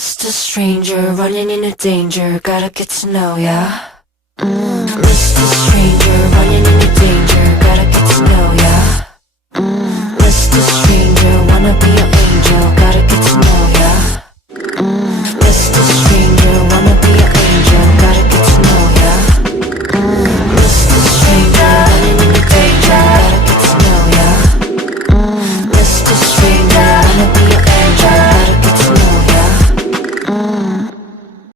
Mr. Stranger, running into danger, gotta get to know ya. Mr. Stranger, running into danger, gotta get to know ya.